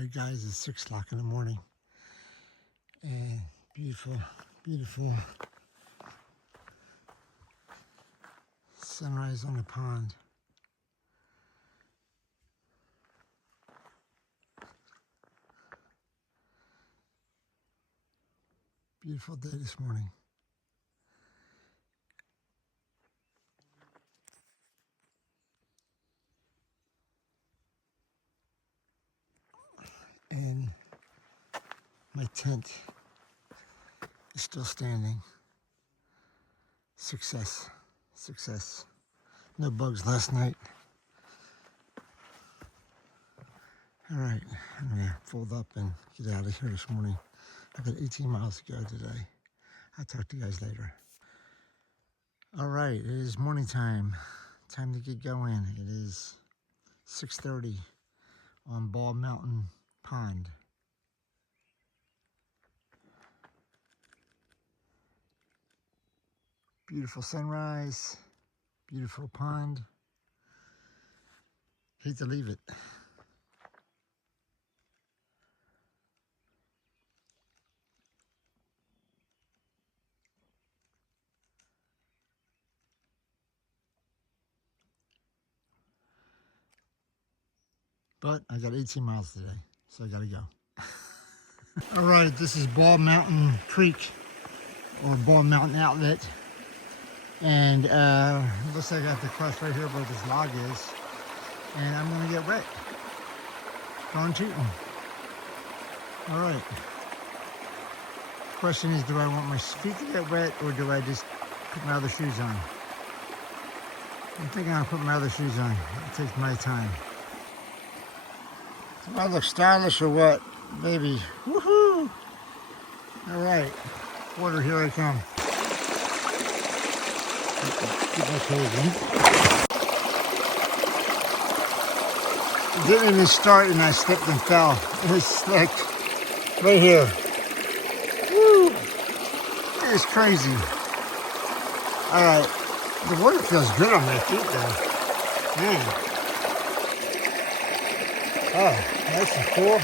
Alright guys, it's 6 o'clock in the morning and beautiful sunrise on the pond. Beautiful day this morning. And my tent is still standing. Success. No bugs last night. All right, I'm gonna fold up and get out of here this morning. I've got 18 miles to go today. I'll talk to you guys later. All right, it is morning time. Time to get going. It is 6:30 on Ball Mountain Pond. Beautiful sunrise, beautiful pond. Hate to leave it. But I got 18 miles today, so I gotta go. All right, this is Ball Mountain Creek, or Ball Mountain Outlet. And looks like I have to cross right here where this log is. And I'm gonna get wet. Darn tootin'. All right. Question is, do I want my feet to get wet or do I just put my other shoes on? I'm thinking I'll put my other shoes on. It takes my time. Do I look stylish or what? Baby. Woohoo! All right. Water, here I come. Keep my clothes in. It didn't even start and I slipped and fell. It was slick. Right here. Woo! It is crazy. Alright. The water feels good on my feet though. Man. Oh, nice and cool.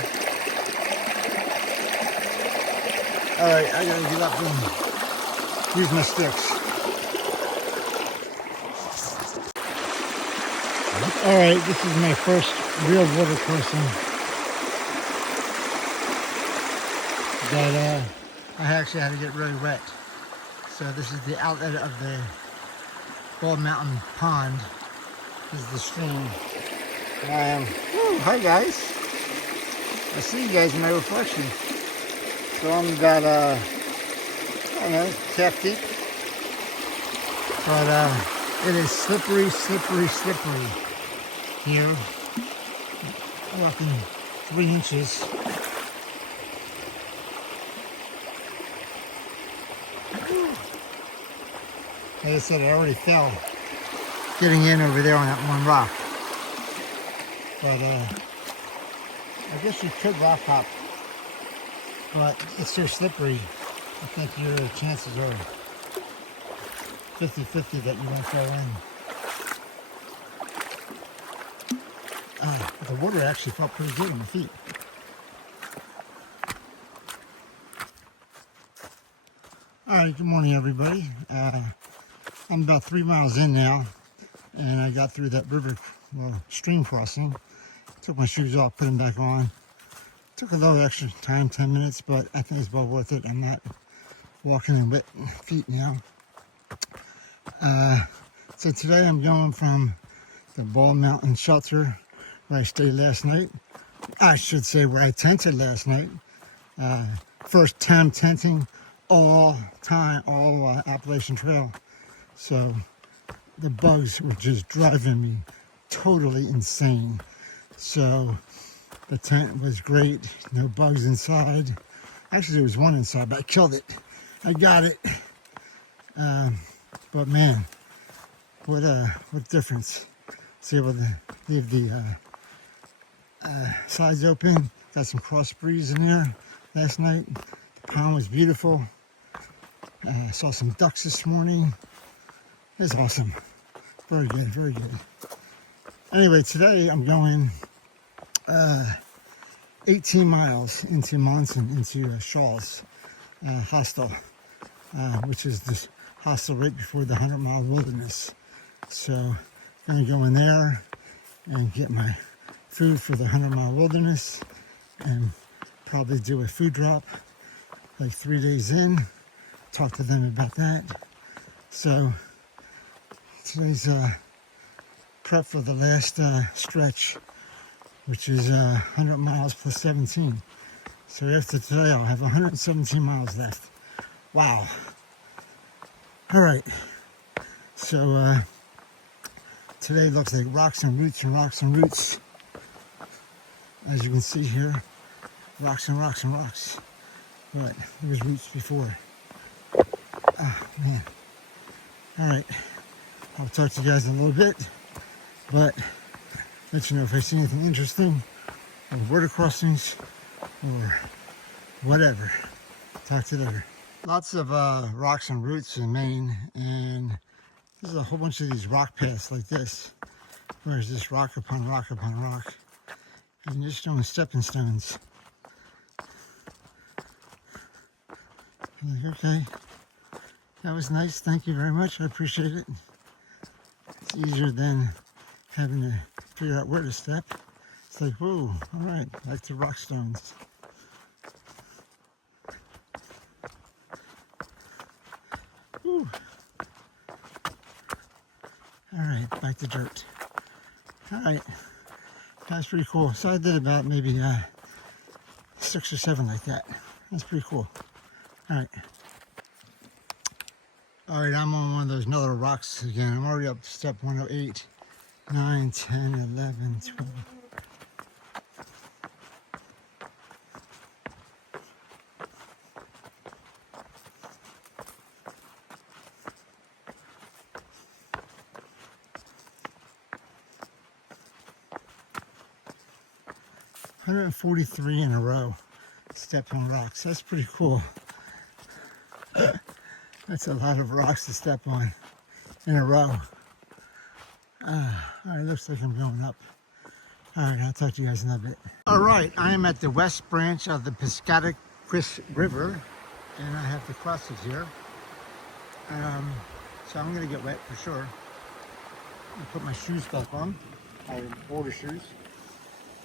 Alright, I gotta get up and use my sticks. Alright, this is my first real water crossing that I actually had to get really wet. So this is the outlet of the Ball Mountain Pond. This is the stream. Hi guys. I see you guys in my reflection. So I'm about, I don't know, calf deep. But it is slippery here. Walking 3 inches. Like I said, I already fell getting in over there on that one rock. But I guess you could rock hop, but it's so slippery. I think your chances are 50-50 that you won't fall in. The water actually felt pretty good on my feet. Alright, good morning everybody. I'm about 3 miles in now, and I got through that stream crossing. Took my shoes off, put them back on. Took a little extra time, 10 minutes, but I think it's well worth it. I'm not walking in wet feet now. So today I'm going from the Ball Mountain Shelter where I stayed last night. I should say where I tented last night. First time tenting all Appalachian Trail. So the bugs were just driving me totally insane. So the tent was great, no bugs inside. Actually there was one inside, but I killed it. I got it. But man, what difference. See, able to leave the sides open. Got some cross breeze in there last night. The pond was beautiful. Saw some ducks this morning. It was awesome. Very good, very good. Anyway, today I'm going 18 miles into Monson, into Shaw's Hostel, which is this hostel right before the 100-mile wilderness. So I'm going to go in there and get my food for the 100-mile wilderness and probably do a food drop like 3 days in, talk to them about that. So today's prep for the last stretch, which is 100 miles plus 17. So after today, I'll have 117 miles left. Wow. All right. So today looks like rocks and roots and rocks and roots. As you can see here, rocks and rocks and rocks. But there was roots before. Oh, man. All right. I'll talk to you guys in a little bit, but let you know if I see anything interesting, or border crossings, or whatever. Talk to you later. Lots of rocks and roots in Maine, and there's a whole bunch of these rock paths like this, where there's just rock upon rock upon rock, and you're just doing stepping stones. I'm like, okay, that was nice. Thank you very much. I appreciate it. It's easier than having to figure out where to step. It's like, whoa, all right, like the rock stones. Whew. All right, back to dirt. All right, that's pretty cool. So I did about maybe 6 or 7 like that. That's pretty cool. All right. All right, I'm on one of those Miller rocks again. I'm already up to step 108, 9, 10, 11, 12. $143 in a row, step on rocks. That's pretty cool. That's a lot of rocks to step on in a row. All right, looks like I'm going up. All right, I'll talk to you guys in a bit. All right, I am at the west branch of the Piscataquis River, and I have to cross it here. So I'm gonna get wet for sure. I'll put my shoes back on, my border shoes.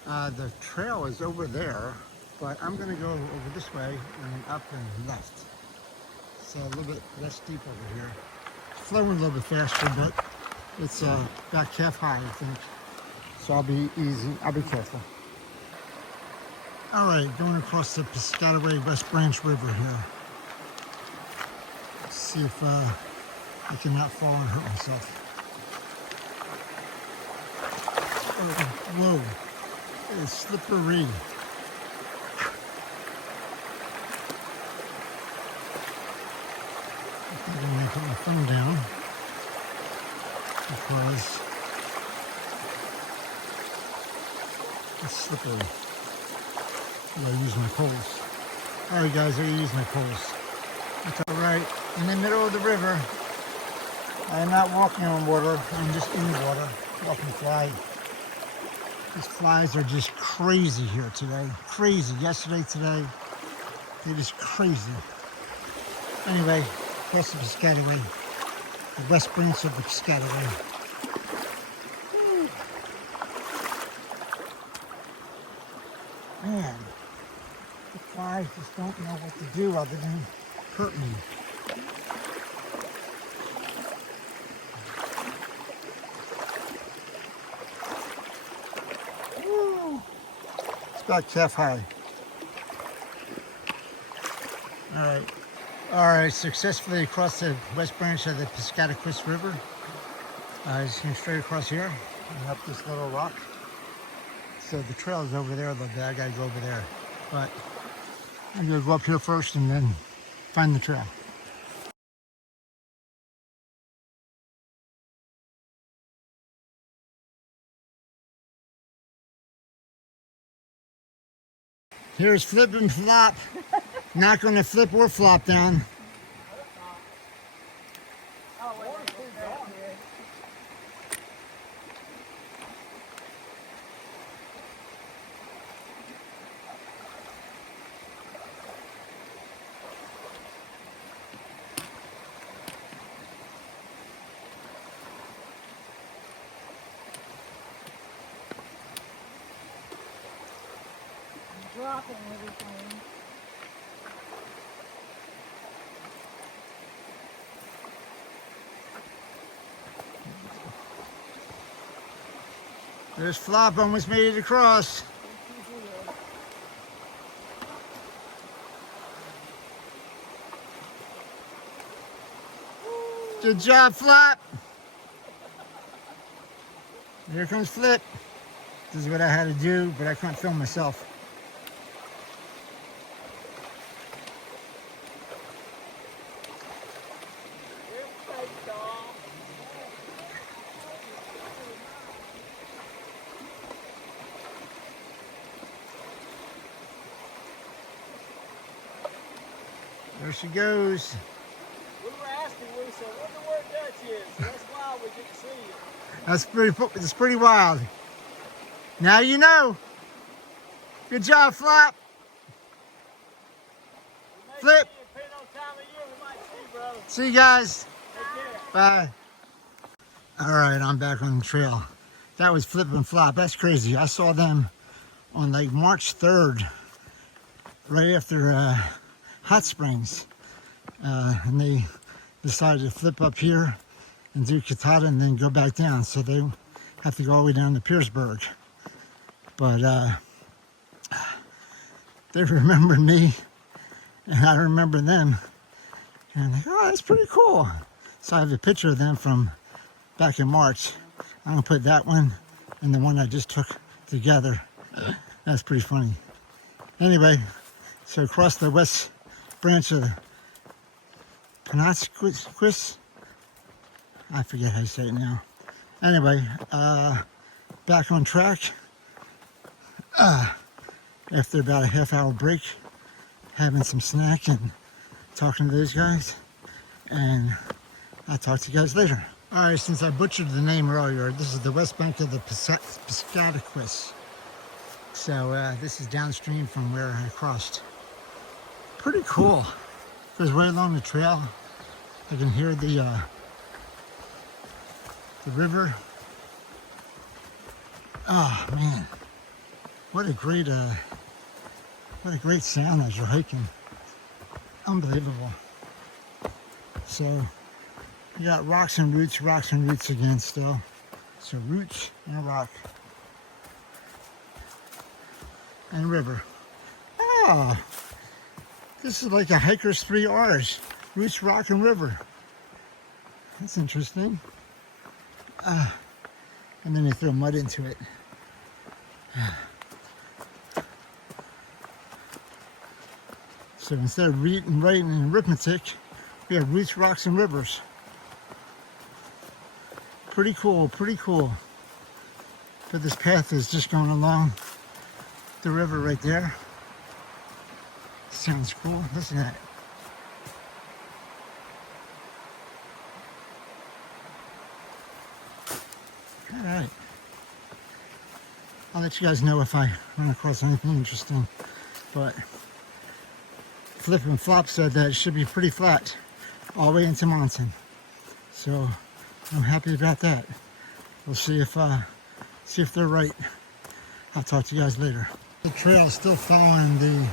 The trail is over there, but I'm gonna go over this way and up and left. So a little bit less steep over here. Flowing a little bit faster, but it's about calf high, I think. So I'll be easy, I'll be careful. All right, going across the Piscataway West Branch River here. Let's see if I cannot fall and hurt myself. Oh, whoa, it's slippery. I'm going to put my phone down because it's slippery. I gotta use my poles. All right, guys, I gotta use my poles. It's all right. In the middle of the river, I'm not walking on water. I'm just in the water, walking fly. These flies are just crazy here today. Crazy. Yesterday, today, they're just crazy. Anyway, that's the Piscataway, the west branch of the Piscataway. Man, the flies just don't know what to do other than hurt me. Woo. It's about calf high. All right, successfully across the west branch of the Piscataquis River. I just came straight across here and up this little rock. So the trail is over there a little bit. I gotta go over there. But I'm gonna go up here first and then find the trail. Here's flip and flop. Not gonna flip or flop down. dropping everything. There's Flop, almost made it across. Good job, Flop. Here comes Flip. This is what I had to do, but I couldn't film myself. There she goes. We were asking, we said, wonder where Dutch is. So that's why we get to see you. That's pretty wild. Now you know. Good job, Flop. Flip. Depending on time of year, we might see, brother. See you guys. Take care. Bye. All right, I'm back on the trail. That was Flip and Flop. That's crazy. I saw them on like March 3rd, right after Hot Springs. And they decided to flip up here and do Catholes and then go back down. So they have to go all the way down to Pearsburg. But they remembered me and I remember them. And I'm like, oh, that's pretty cool. So I have a picture of them from back in March. I'm gonna put that one and the one I just took together. That's pretty funny. Anyway, so across the west branch of the Penobscot, I forget how you say it now. Anyway, back on track. After about a half-hour break, having some snack and talking to those guys. And I'll talk to you guys later. All right, since I butchered the name earlier, this is the west bank of the Piscataquis. So this is downstream from where I crossed. Pretty cool. Goes right along the trail. I can hear the river. Oh man, what a great sound as you're hiking. Unbelievable. So you got rocks and roots again still. So roots and rock and river. Oh, this is like a hiker's 3 R's. Roots, rock, and river. That's interesting. And then they throw mud into it. So instead of writing in arithmetic, we have roots, rocks, and rivers. Pretty cool, pretty cool. But this path is just going along the river right there. Sounds cool. Listen to that. All right. I'll let you guys know if I run across anything interesting. But Flip and Flop said that it should be pretty flat all the way into Monson. So I'm happy about that. We'll see if they're right. I'll talk to you guys later. The trail is still following the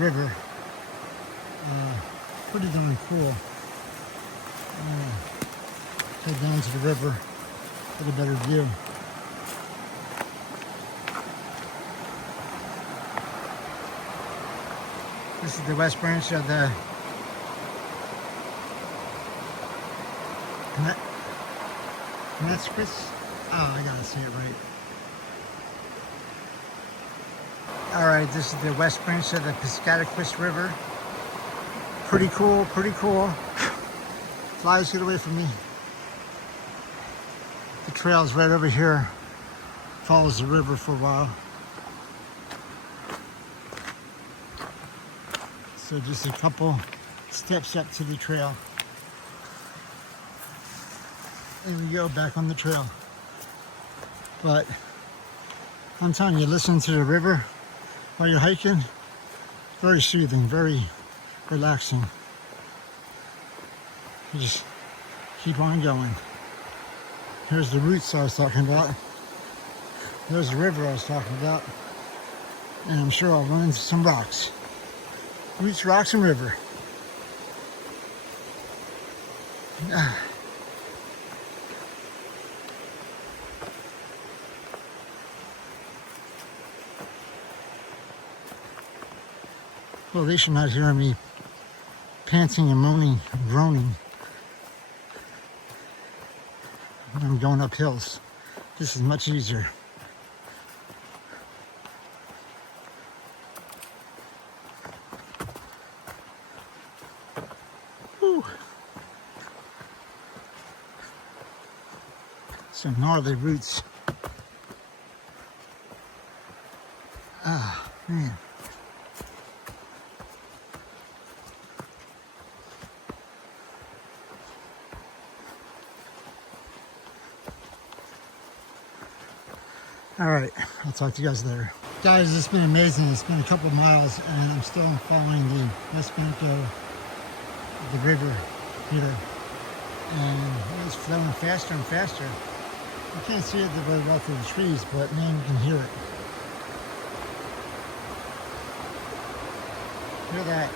river. Pretty darn cool. Head down to the river, get a better view. This is the west branch of the Penobscot. Oh, I gotta say it right. All right, this is the west branch of the Piscataquis River. Pretty cool, pretty cool. Flies, get away from me. The trail's right over here. Follows the river for a while. So just a couple steps up to the trail. There we go, back on the trail. But I'm telling you, listening to the river while you're hiking, very soothing, very relaxing. You just keep on going. Here's the roots I was talking about. There's the river I was talking about. And I'm sure I'll run into some rocks. Roots, rocks, and river. Well, at least you're not hearing me panting and moaning and groaning when I'm going up hills. This is much easier. Whew. Some gnarly roots. Ah, man. All right, I'll talk to you guys later. Guys, it's been amazing. It's been a couple miles and I'm still following the west bank of the river here. And it's flowing faster and faster. You can't see it very well through the trees, but man, you can hear it. Hear that?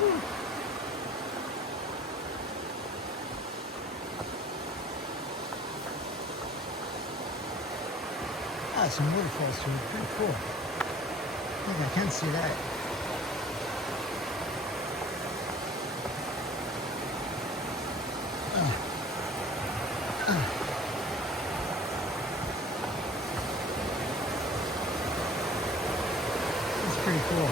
Woo. Ah, some waterfalls here. Pretty cool. I think I can see that. That's pretty cool.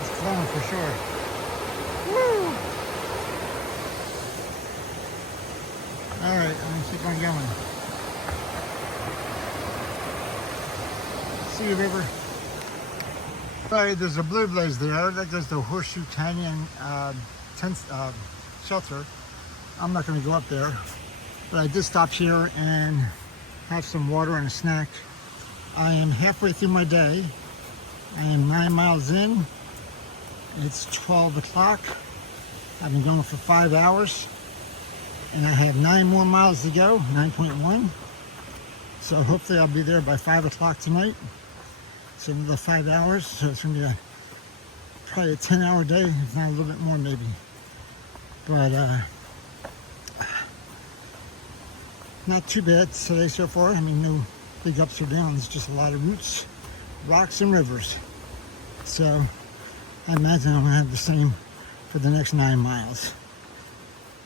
It's flowing for sure. Woo! All right, I'm gonna keep on going. See you, river. All right, there's a blue blaze there. That goes to Horseshoe Canyon tent shelter. I'm not gonna go up there, but I did stop here and have some water and a snack. I am halfway through my day. I am 9 miles in. It's 12 o'clock. I've been going for 5 hours. And I have 9 more miles to go, 9.1. So hopefully I'll be there by 5 o'clock tonight. So another 5 hours. So it's gonna be probably a 10-hour day, if not a little bit more maybe. But not too bad today so far. I mean, no big ups or downs, just a lot of roots, rocks, and rivers. So I imagine I'm gonna have the same for the next 9 miles.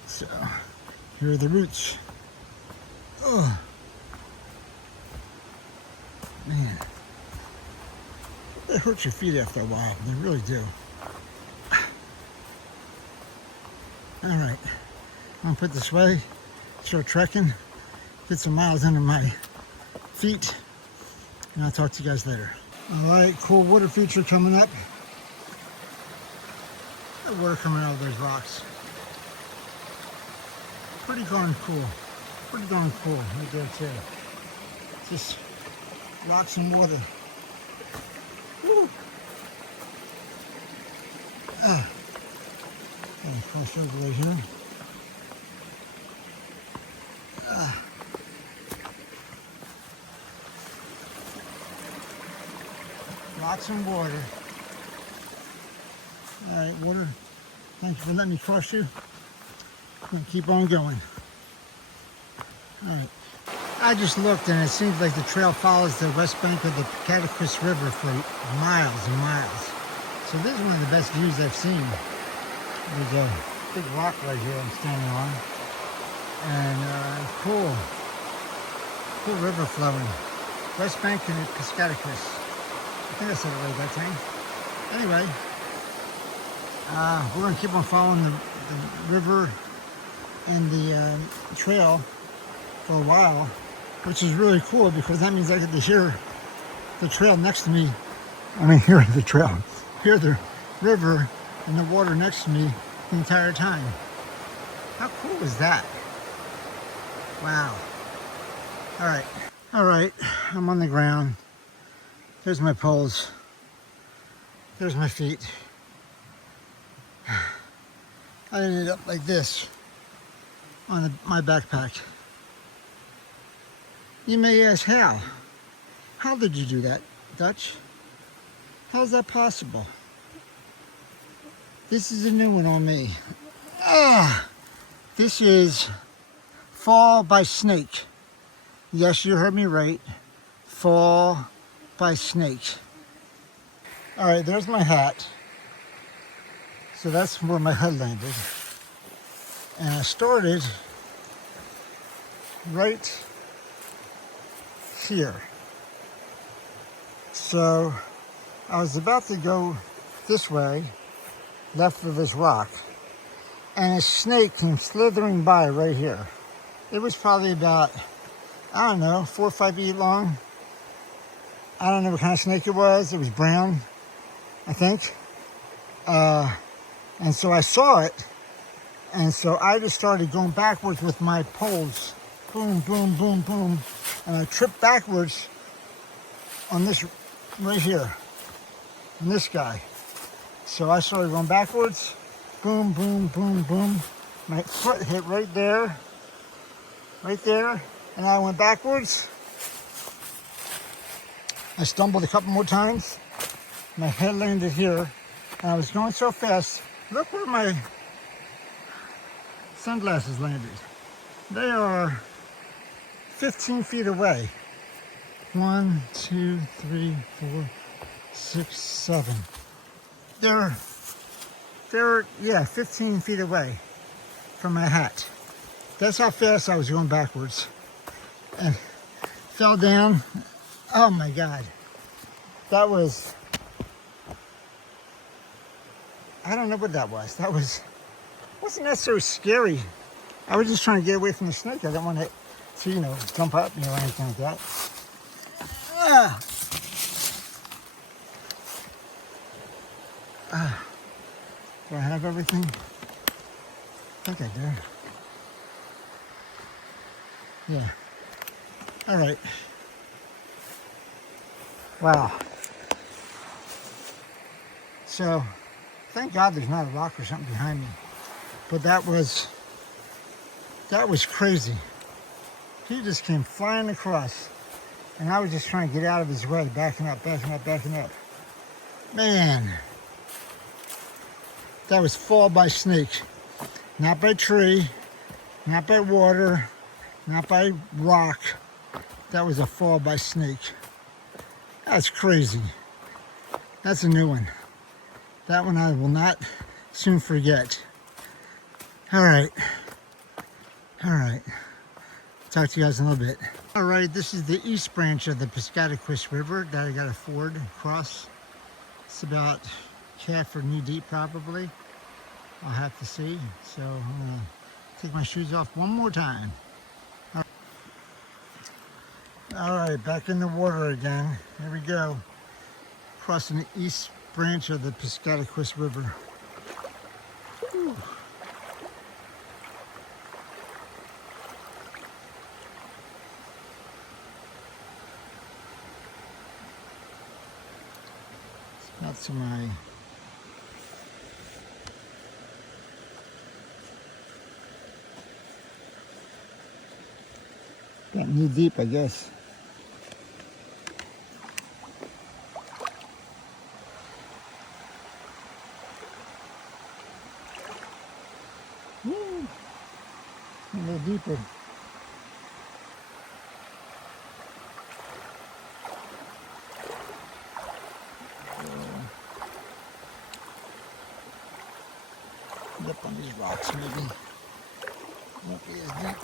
So here are the roots. Oh, man. They hurt your feet after a while. They really do. All right. I'm going to put this away, start trekking, get some miles under my feet, and I'll talk to you guys later. All right, cool water feature coming up. That water coming out of those rocks. Pretty darn cool. Pretty darn cool right there too. Just rocks and water. Woo! Gonna cross over right here. Rocks and water. All right, water. Thank you for letting me cross you. I'm gonna keep on going. All right. I just looked and it seems like the trail follows the west bank of the Catholes River for miles and miles. So this is one of the best views I've seen. There's a big rock right here I'm standing on. And cool river flowing. West bank and Catholes. I think I said it right that time. Anyway, we're gonna keep on following the river and the trail for a while, which is really cool because that means I get to hear the trail next to me. I mean, hear the trail, hear the river and the water next to me the entire time. How cool is that? Wow. All right, I'm on the ground. There's my poles. There's my feet. I ended up like this on my backpack. You may ask how. How did you do that, Dutch? How is that possible? This is a new one on me. This is Fall by Snake. Yes, you heard me right. Fall by Snake. All right, there's my hat. So that's where my head landed. And I started right here. So I was about to go this way, left of this rock, and a snake came slithering by right here. It was probably about, I don't know, 4 or 5 feet long. I don't know what kind of snake it was. It was brown, I think. And so I saw it, and so I just started going backwards with my poles. Boom, boom, boom, boom. And I tripped backwards on this right here, on this guy. So I started going backwards. Boom, boom, boom, boom. My foot hit right there, and I went backwards. I stumbled a couple more times. My head landed here, and I was going so fast. Look where my sunglasses landed. They are 15 feet away. 1, 2, 3, 4, 6, 7. They're 15 feet away from my hat. That's how fast I was going backwards. And fell down. Oh my God. That was, I don't know what that was. Wasn't that so scary? I was just trying to get away from the snake. I didn't want it to, jump up me or anything like that. Do I have everything? I think I do. Yeah. All right. Wow. So, thank God there's not a rock or something behind me. But that was crazy. He just came flying across, and I was just trying to get out of his way, backing up. Man, that was fall by snake. Not by tree, not by water, not by rock. That was a fall by snake. That's crazy. That's a new one. That one I will not soon forget. All right. Talk to you guys in a little bit. All right, this is the east branch of the Piscataquis River that I got to ford across. It's about calf or knee deep probably. I'll have to see. So I'm gonna take my shoes off one more time. All right, back in the water again. Here we go. Crossing the east branch of the Piscataquis River. Whew. That's to my got knee deep, I guess. Woo. A little deeper. Up on these rocks, maybe. Won't be as deep.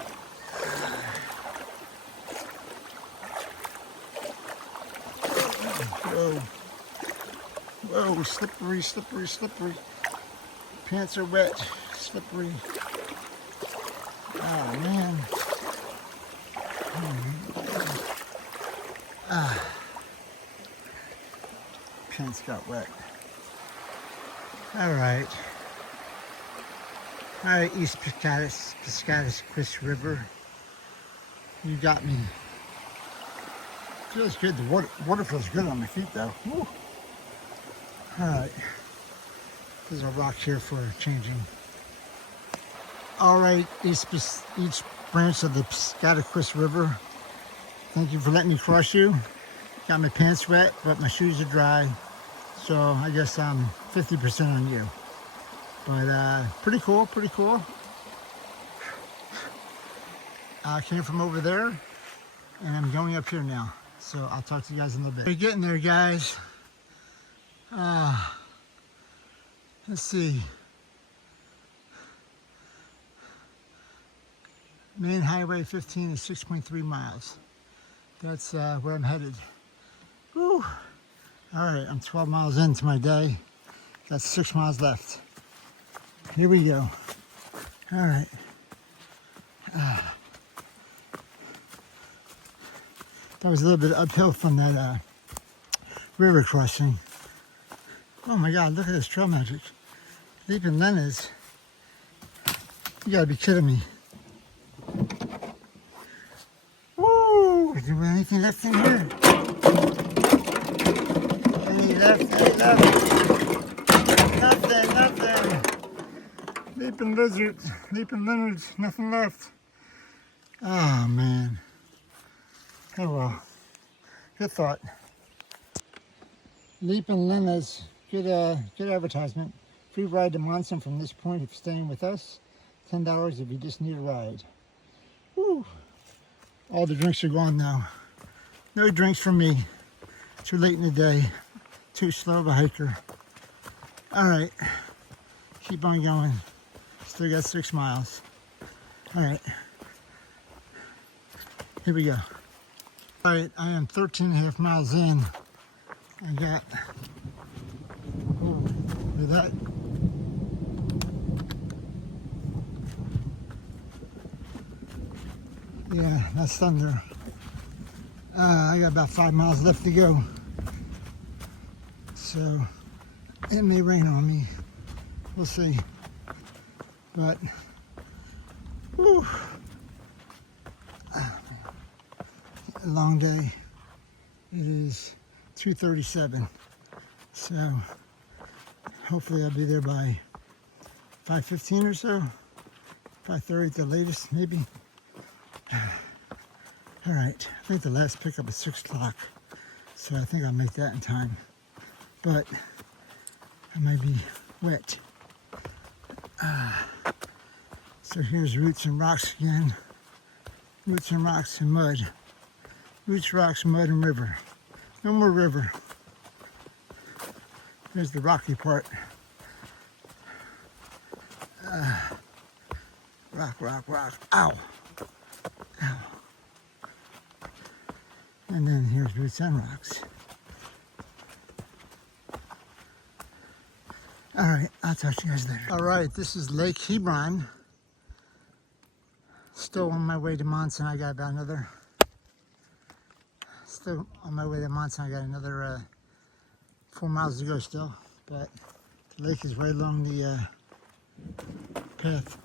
Whoa, slippery. Pants are wet, slippery. Oh man. Pants got wet. All right, East Piscataquis River. You got me. Feels good. The water feels good on my feet though. Woo. All right. There's a rock here for changing. All right, each branch of the Piscataquis River. Thank you for letting me cross you. Got my pants wet, but my shoes are dry. So I guess I'm 50% on you. But pretty cool, pretty cool. I came from over there and I'm going up here now. So I'll talk to you guys in a little bit. We're getting there, guys. Let's see. Main Highway 15 is 6.3 miles. That's where I'm headed. Woo. All right, I'm 12 miles into my day. Got 6 miles left. Here we go. All right. That was a little bit uphill from that river crossing. Oh my God, look at this trail magic. Leaping Leonard's. You gotta be kidding me. Woo! Is there anything left in here? Any left? Any left? Nothing, nothing. Leaping Lizard, Leaping Leonard's, nothing left. Oh man. Oh well. Good thought. Leaping Leonard's, good advertisement. Free ride to Monson from this point if you're staying with us. $10 if you just need a ride. Woo. All the drinks are gone now. No drinks for me. Too late in the day. Too slow of a hiker. All right. Keep on going. Still got 6 miles. All right. Here we go. All right, I am 13.5 miles in. I got, oh, look at that. Yeah, that's thunder. I got about 5 miles left to go. So it may rain on me. We'll see. But, whew, a long day. It is 2:37. So hopefully I'll be there by 5:15 or so. 5:30 at the latest, maybe. All right, I think the last pickup is 6 o'clock, so I think I'll make that in time. But I might be wet. So here's Roots and Rocks again. Roots and Rocks and mud. Roots, rocks, mud, and river. No more river. There's the rocky part. Rock, rock, rock. Ow! Ow. And then here's Roots and Rocks. All right, I'll talk to you guys later. All right, this is Lake Hebron. Still on my way to Monson. I got about another, still on my way to Monson. I got another 4 miles to go still, but the lake is right along the path.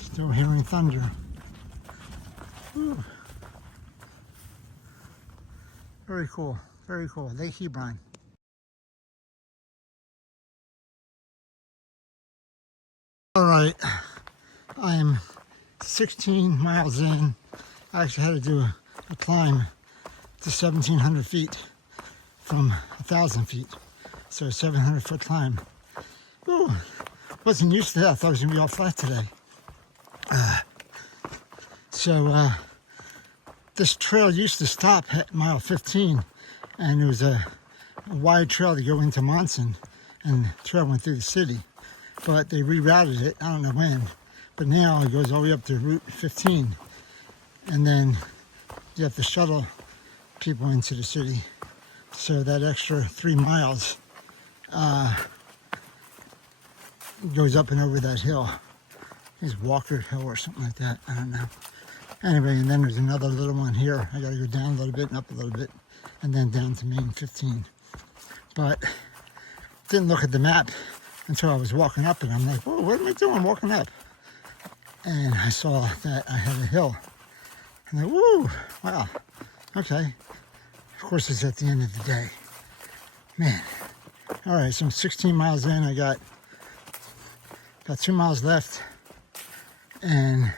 Still hearing thunder. Whew. Very cool, very cool. Lake Hebron. All right, I am 16 miles in. I actually had to do a climb to 1,700 feet from 1,000 feet. So a 700-foot climb. Ooh, wasn't used to that. I thought it was gonna be all flat today. This trail used to stop at mile 15, and it was a wide trail to go into Monson, and the trail went through the city. But they rerouted it, I don't know when, but now it goes all the way up to Route 15, and then you have to shuttle people into the city. So that extra 3 miles goes up and over that hill. It's Walker Hill or something like that, I don't know. Anyway, and then there's another little one here. I gotta go down a little bit and up a little bit, and then down to Main 15. But didn't look at the map until I was walking up, and I'm like, whoa, what am I doing walking up? And I saw that I had a hill. And I'm like, woo, wow, okay. Of course, it's at the end of the day. Man. All right, so I'm 16 miles in. I got About 2 miles left, and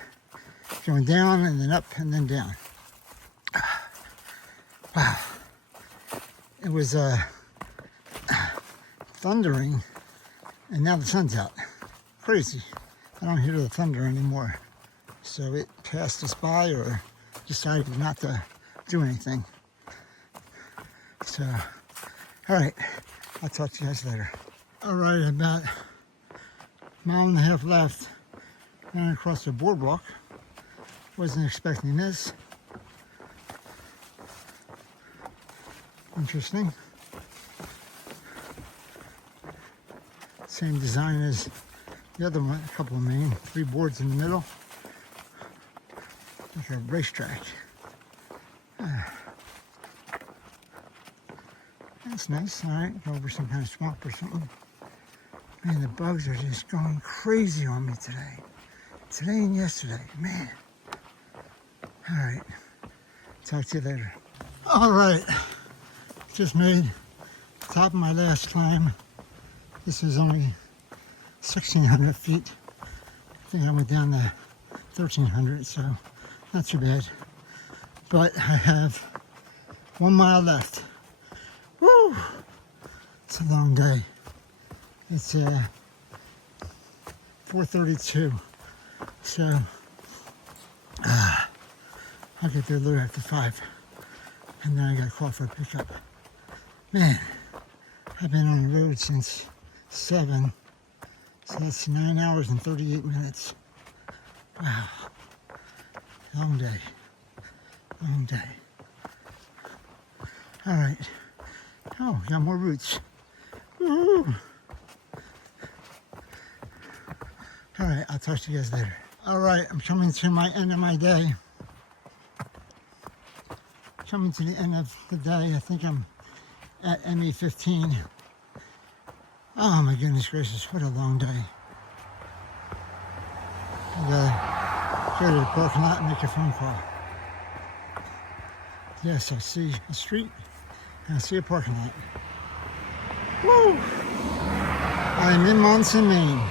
going down and then up and then down. Wow. It was thundering, and now the sun's out. Crazy. I don't hear the thunder anymore. So it passed us by or decided not to do anything. So, all right. I'll talk to you guys later. All right, about a mile and a half left. Ran across the boardwalk. Wasn't expecting this. Interesting. Same design as the other one, a couple of main, 3 boards in the middle. Like a racetrack. That's nice. All right, go over some kind of swamp or something. Man, the bugs are just going crazy on me today. Today and yesterday, man. All right, talk to you later. All right, just made top of my last climb. This is only 1,600 feet. I think I went down to 1,300, so not too bad. But I have 1 mile left. Woo! It's a long day. It's 4:32, so I'll get there a little after 5, and then I got a call for a pickup. Man, I've been on the road since 7, so that's 9 hours and 38 minutes. Wow, long day, long day. All right. Oh, got more roots. Woo! All right, I'll talk to you guys later. All right, I'm coming to my end of my day. Coming to the end of the day. I think I'm at ME15. Oh my goodness gracious, what a long day. I gotta go to the parking lot and make a phone call. Yes, I see a street and I see a parking lot. Woo! I'm in Monson, Maine.